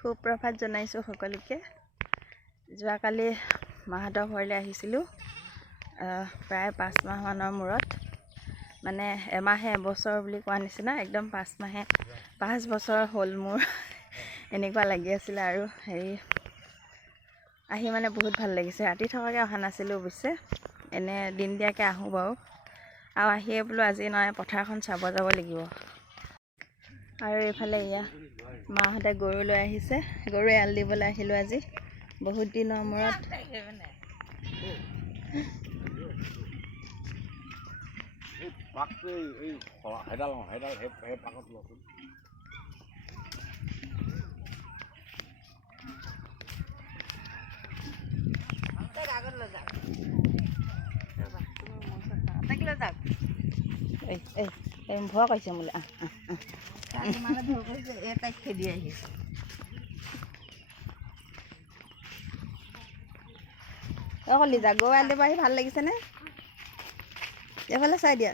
সুপ্ৰভাত জনাইছোঁ সকলোকে। যোৱাকালি মাহঁতৰ ঘৰলৈ আহিছিলোঁ, প্ৰায় 5 মাহমানৰ মূৰত। মানে এমাহে এবছৰ বুলি কোৱা নিচিনা, একদম 5 বছৰ হ'ল মোৰ এনেকুৱা লাগি আছিলে। আৰু আহি মানে বহুত ভাল লাগিছে। ৰাতি থকাকৈ অহা নাছিলোঁ অৱশ্যে, এনে দিন দিয়াকৈ আহোঁ বাৰু। আৰু আহিয়ে বোলো আজি নহয় পথাৰখন চাব যাব লাগিব। আৰু এইফালে এয়া মাহঁতে গৰু লৈ আহিছে, গৰু এৰাল দিবলৈ আহিলোঁ আজি বহুত দিনৰ মূৰত। ভয় কৰিছে মোলৈ, এটাই খেদি আহিছে। লিজা গৰু এৰাল দিব আহি ভাল লাগিছেনে? এইফালে চাই দিয়া।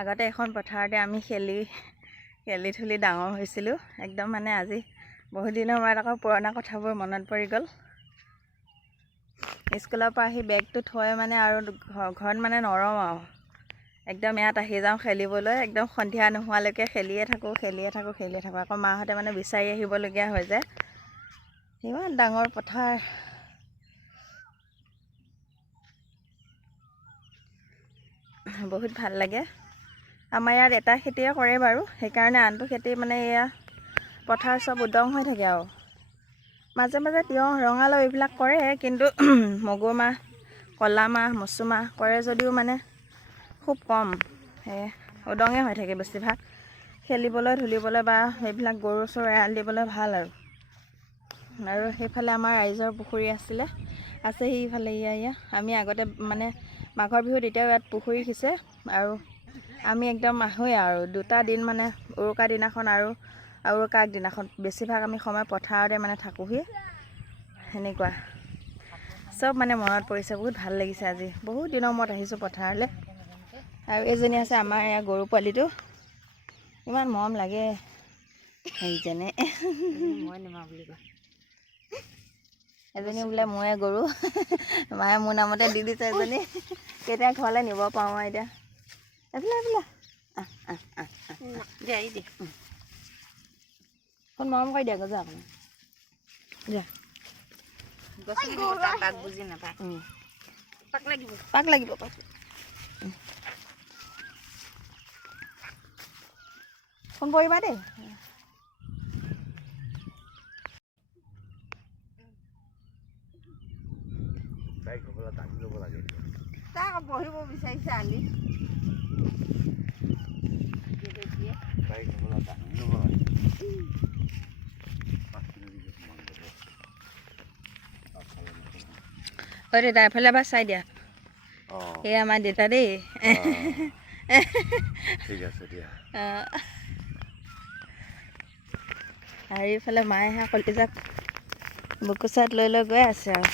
আগতে এখন পথাৰতে আমি খেলি ধূলি ডাঙৰ হৈছিলোঁ। একদম মানে আজি বহুত দিনৰ মূৰত আকৌ পুৰণা কথাবোৰ মনত পৰি গ'ল। স্কুলৰ পৰা আহি বেগটো থৈ মানে আৰু ঘৰত মানে নৰওঁ আৰু একদম ইয়াত আহি যাওঁ খেলিবলৈ। একদম সন্ধিয়া নোহোৱালৈকে খেলিয়ে থাকোঁ। আকৌ মাহঁতে মানে বিচাৰি আহিবলগীয়া হৈ যায়। ইমান ডাঙৰ পথাৰ। বহুত ভাল লাগে। আমাৰ ইয়াত এটা খেতিয়ে কৰে বাৰু, সেইকাৰণে আনটো খেতি মানে এয়া পথাৰ চব উদং হৈ থাকে। আৰু মাজে মাজে তিয়ঁহ, ৰঙালাও এইবিলাক কৰে, কিন্তু মগুৰ মাহ, ক'লা মাহ, মচু মাহ কৰে যদিও মানে খুব কম। উদঙে হৈ থাকে বেছিভাগ। খেলিবলৈ ধুলিবলৈ বা সেইবিলাক গৰু চৰু এৰাল দিবলৈ ভাল। আৰু সেইফালে আমাৰ ৰাইজৰ পুখুৰী আছে সেইফালে এয়া আমি আগতে মানে মাঘৰ বিহুত এতিয়াও ইয়াত পুখুৰী সিঁচে। আৰু আমি একদম আহোঁৱে আৰু 2টা দিন মানে উৰুকা দিনাখন আৰু উৰুকা আগদিনাখন বেছিভাগ আমি সময় পথাৰতে মানে থাকোঁহি। সেনেকুৱা চব মানে মনত পৰিছে, বহুত ভাল লাগিছে। আজি বহুত দিনৰ মূৰত আহিছোঁ পথাৰলৈ। আৰু এজনী আছে আমাৰ এয়া গৰু পোৱালিটো, ইমান মৰম লাগে সেইজনে। মই নিমা বুলি কয়, এজনী বোলে মোৰে গৰু, মায়ে মোৰ নামতে দি দিছে এজনী। কেতিয়া ঘৰলৈ নিব পাৰোঁ আৰু এতিয়া। এইফালে দিয়া দি কোন মৰম কৰি দিয়া গজা অকণমান দিয়া। বাক বুজি নাপায়, পাক লাগিব। ফোন কৰিবা দেই। তাক বহিব বিচাৰিছে আলি। ঐ দেউতা এফালে এবাৰ চাই দিয়া। এই আমাৰ দেউতা দেই। ঠিক আছে দিয়া। আৰু এইফালে মায়ে কলিজাক বুকুচাত লৈ গৈ আছে আৰু।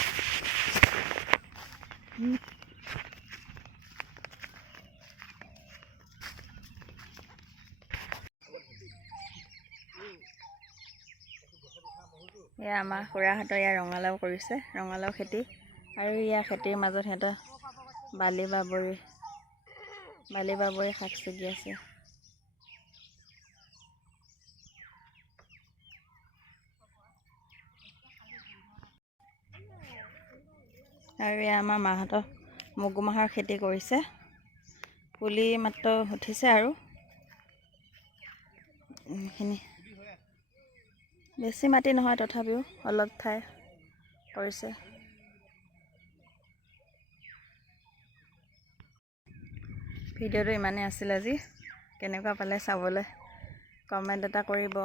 এয়া আমাৰ খুৰাহঁতৰ ইয়াৰ ৰঙালাও কৰিছে, ৰঙালাও খেতি। আৰু ইয়াৰ খেতিৰ মাজত সিহঁতৰ বালি বাবৰি শাক ছিগি আছে। আৰু এয়া আমাৰ মাহঁতৰ মগু মাহৰ খেতি কৰিছে, পুলি মাত্ৰ উঠিছে। আৰু এইখিনি বেছি মাটি নহয়, তথাপিও অলপ ঠাই কৰিছে। ভিডিঅ'টো ইমানেই আছিল আজি। কেনেকুৱা পালে চাবলৈ কমেণ্ট এটা কৰিব।